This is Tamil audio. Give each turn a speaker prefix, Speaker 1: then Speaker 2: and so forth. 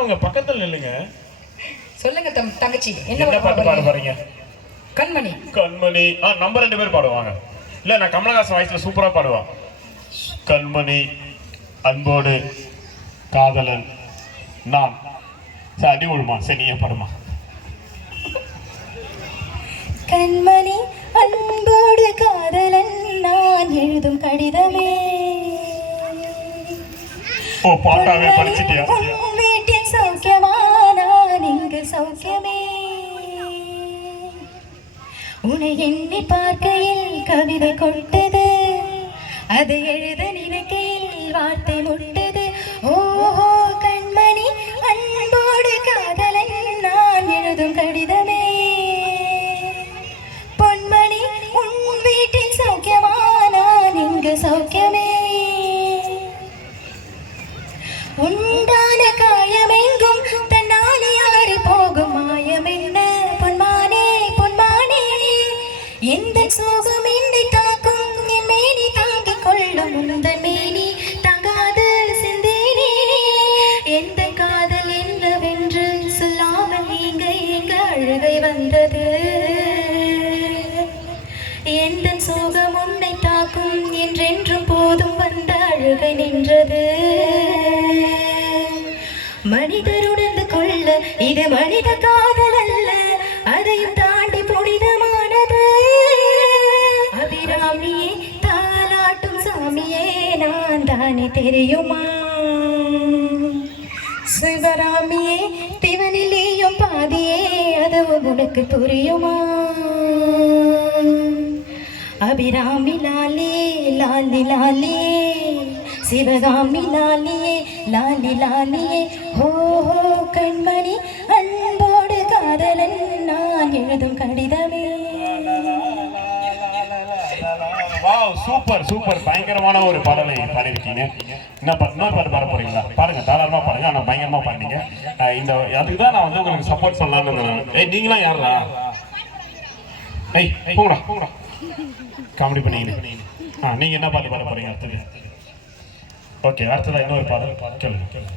Speaker 1: பாடுறவங்க பக்கத்துல நில்லுங்க.
Speaker 2: சொல்லுங்க தம் தங்கச்சி என்ன
Speaker 1: பாட்டு பாட? போறீங்க?
Speaker 2: கண்மணி.
Speaker 1: கண்மணி. ஆ நம்ம ரெண்டு பேரும் பாடுவாங்க இல்ல நான் கமலஹாசன் வாய்ஸ்ல சூப்பரா பாடுவான். கண்மணி அன்போடு காதலன் நான். சரி அடி விழுமா? சரி நீயே பாடுமா.
Speaker 3: கண்மணி அன்போடு காதலன் நான் எழுதும் கடிதமே.
Speaker 1: ஓ பாட்டாவே படிச்சிட்டியா?
Speaker 3: உன் வீட்டில் சௌக்கியமா? நான் இங்கு சௌக்கியமே உன்னை எண்ணி பார்க்கையில் கவிதை கொட்டது. அது எழுத நினைக்கையில் வார்த்தை முட்டது. ஓஹோ கண்மணி அன்போடு காதலன் நான் எழுதும் கடிதமே. பொன்மணி உன் வீட்டில் சௌக்கியமா நான் இங்கு சௌக்கியமே? உன் எந்த சோகம் என்னை தாக்கும்? என் மேனி தாங்கிக் கொள்ளும் உந்தன் மேனி. தாங்காது சிந்தேனே. எந்த காதல் என்னவென்று சொல்லாமல் நீங்க எங்க அழுகை வந்தது? எந்த சோகம் உன்னை தாக்கும்? என்றென்றும் போதும் வந்த அழுகை நின்றது. மனிதர் உணர்ந்து கொள்ள இது மனித காதல் அல்ல. தானே தெரியுமா சிவராமியே திவனிலேயும் பாதியே அதுவும் உனக்கு புரியுமா? அபிராமி லாலே லாலி லாலியே சிவகாமி லாலியே லாலி லாலியே ஹோ கண்மணி அன்போடு காதலன் நான் எழுதும் கடிதமே.
Speaker 1: வாவ் சூப்பர் சூப்பர் பயங்கரமான ஒரு பாடலை பாடிருக்கீங்க என்ன பா- இன்னொரு பாட்டு பாட போறீங்களா? பாருங்க தாராளமா பாருங்க. ஆனா பயங்கரமா பாடுனீங்க. இந்த அதுக்கு தான் நான் வந்து உங்களுக்கு சப்போர்ட் பண்ணலாம்னு இருந்தேன் ஏய் நீங்களாம் யாரா ஏய் போங்கடா. போங்கடா காமெடி பண்ணீங்க ஆ நீங்க என்ன பாட்டு பாட போறீங்க அடுத்தது? ஓகே அடுத்ததான் இன்னொரு பாடல். கேளுங்க கேளுங்க.